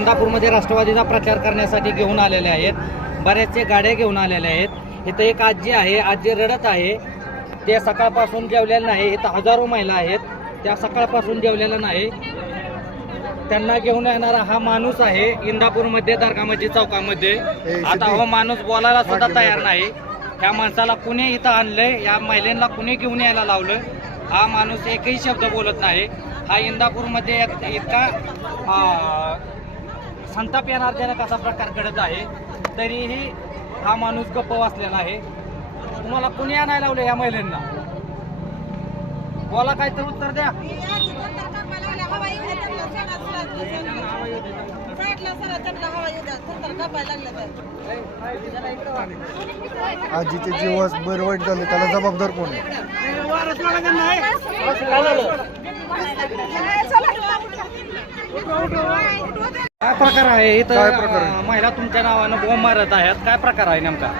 इंदापूरमध्ये राष्ट्रवादीचा प्रचार करण्यासाठी घेऊन आलेले आहेत. बऱ्याचशा गाड्या घेऊन आलेल्या आहेत. इथं एक आजी आहे. आजी रडत आहे. ते सकाळपासून जेवलेलं नाही. इथं हजारो महिला आहेत. त्या सकाळपासून जेवलेल्या नाही. त्यांना घेऊन येणारा हा माणूस आहे इंदापूरमध्ये दर्गामध्ये चौकामध्ये. आता हा माणूस बोलायला सुद्धा तयार नाही. ह्या माणसाला कुणी इथं आणलंय? या महिलांना कुणी घेऊन यायला लावलं हा माणूस एकही शब्द बोलत नाही. हा इंदापूरमध्ये एक- इतका संताप येणारजनक असा प्रकार घडत आहे तरीही हा माणूस गप्प वाचलेला आहे. तुम्हाला कुणी आणायला लावलं या महिलांना? बोला काय तर उत्तर द्या. आजीचे जीवास बरं वाईट झालं त्याला जबाबदार कोण आहे काय प्रकार आहे? इथं काय प्रकार आहे? अं, महिला तुमच्या नावानं बॉम्ब मारत आहेत. काय प्रकार आहे नेमका?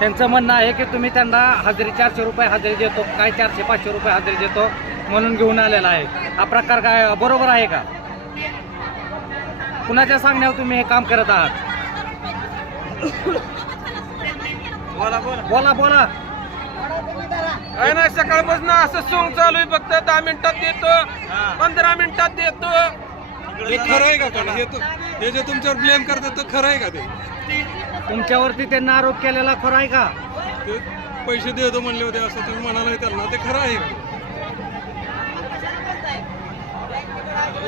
त्यांचं म्हणणं आहे की तुम्ही त्यांना हजेरी चारशे रुपये हजेरी देतो. काय चारशे पाचशे रुपये हजेरी देतो म्हणून घेऊन आलेला आहे. हा प्रकार काय बरोबर आहे का? कुणाच्या सांगण्यावर तुम्ही हे काम करत आहात? बोला बोला. काय नाही सकाळपासून असं सोंग चालू आहे फक्त दहा मिनिटात देतो पंधरा मिनिटात देतो. हे खरं आहे का पण हे तु- हे जे तुमच्यावर ब्लेम करतात ते खरं आहे का ते? तुमच्यावरती त्यांना आरोप केलेला खरा आहे का? ते पैसे देतो म्हणले होते असं तुम्ही म्हणाला त्यांना. ते खरं आहे का?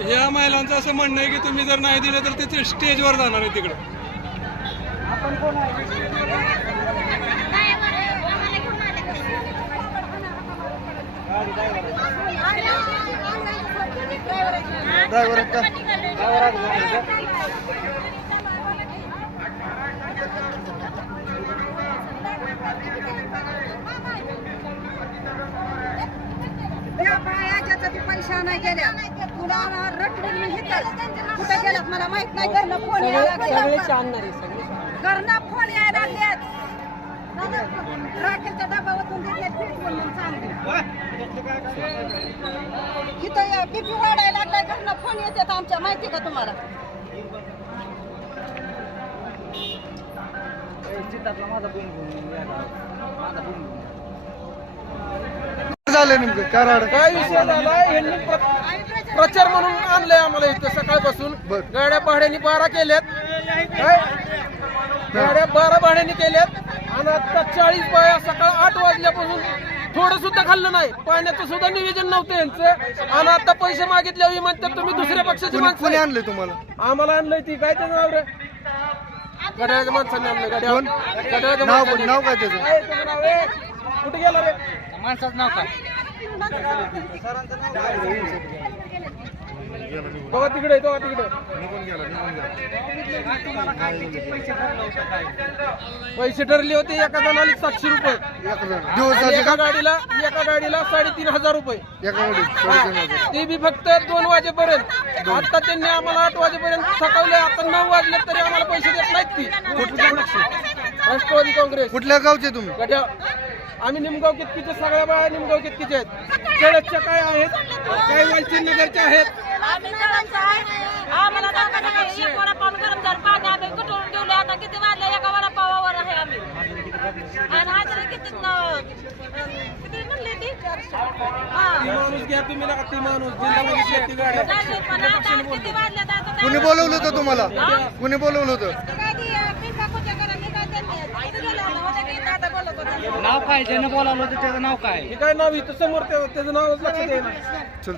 ह्या महिलांचं असं म्हणणं आहे की तुम्ही जर नाही दिलं तर ते स्टेजवर जाणार आहे तिकडे. ड्रायव्हर का त्या बायाच्या बी पैसा नाही गेल्या. तुला रटून मी हिथं. कुठं गेल्यात मला माहीत नाही. घरनं फोन यायला घरनं फोन यायला लागलेत. राखेलच्या डबावतून इथं बीपी वाढायला लागलाय घरनं फोन येतात आमच्या माहिती का तुम्हाला? झालं नेमकं? काय राड? काय विषय झाला यांनी प्र- प्रचार म्हणून आणलंय आम्हाला इथं सकाळपासून. बर. गाड्या भाड्याने बारा केल्यात. काय? गाड्या बारा भाड्याने केल्यात. आणि आता चाळीस बाया सकाळ आठ वाजल्यापासून थोडं सुद्धा खाल्लं नाही. पाण्याचं सुद्धा नियोजन नव्हतं यांचं. आणि आता पैसे मागितल्यावर म्हणतात तुम्ही दुसऱ्या पक्षाची माणसं कोणी आहे. आणलंय तुम्हाला? आम्हाला आणलंय ती. काय त्याचं नाव रे? गड्याच्या माणसाने आणलं गड्या कोण? नाव माणसाने. नाव काय त्याचं? काय त्याचं नाव रे? कुठे गेला रे? माणसाचं नाव काय? बघा तिकडे तो तिकडे. पैसे ठरले होते एका जणाला सातशे रुपये. एका जण. आणि दिवसाचे एका का? गाडीला एका गाडीला साडेतीन हजार रुपये. एका गाडी साडेतीन हजार. ते बी फक्त दोन वाजेपर्यंत. आता त्यांनी आम्हाला आठ वाजेपर्यंत सकावले आता नऊ वाजले तरी आम्हाला पैसे देत नाहीत ती. राष्ट्रवादी काँग्रेस. कुठल्या गावचे तुम्ही? गड्या आम्ही निमगाव कितकीचे सगळ्या बाया निमगाव कितकीचे आहेत? केळदच्या काय आहेत? काही वालचीन नगरच्या आहेत? आम्हाला दाखवलं नाही. एक वडापाव गरम झालं. पाणी आम्ही कुठून ठेवले? आता किती एका वडापावावर आहे आम्ही. आणि हाजरी म्हणले ती? हा. पण आता आता कुणी बोलवलं होतं तुम्हाला? कुणी बोलवलं होतं. नाव काय? ज्यानं बोलावलं होतं त्याचं नाव काय? हे काय नाव इथं समोर त्या- त्याचं नावच लक्षात येईल चल.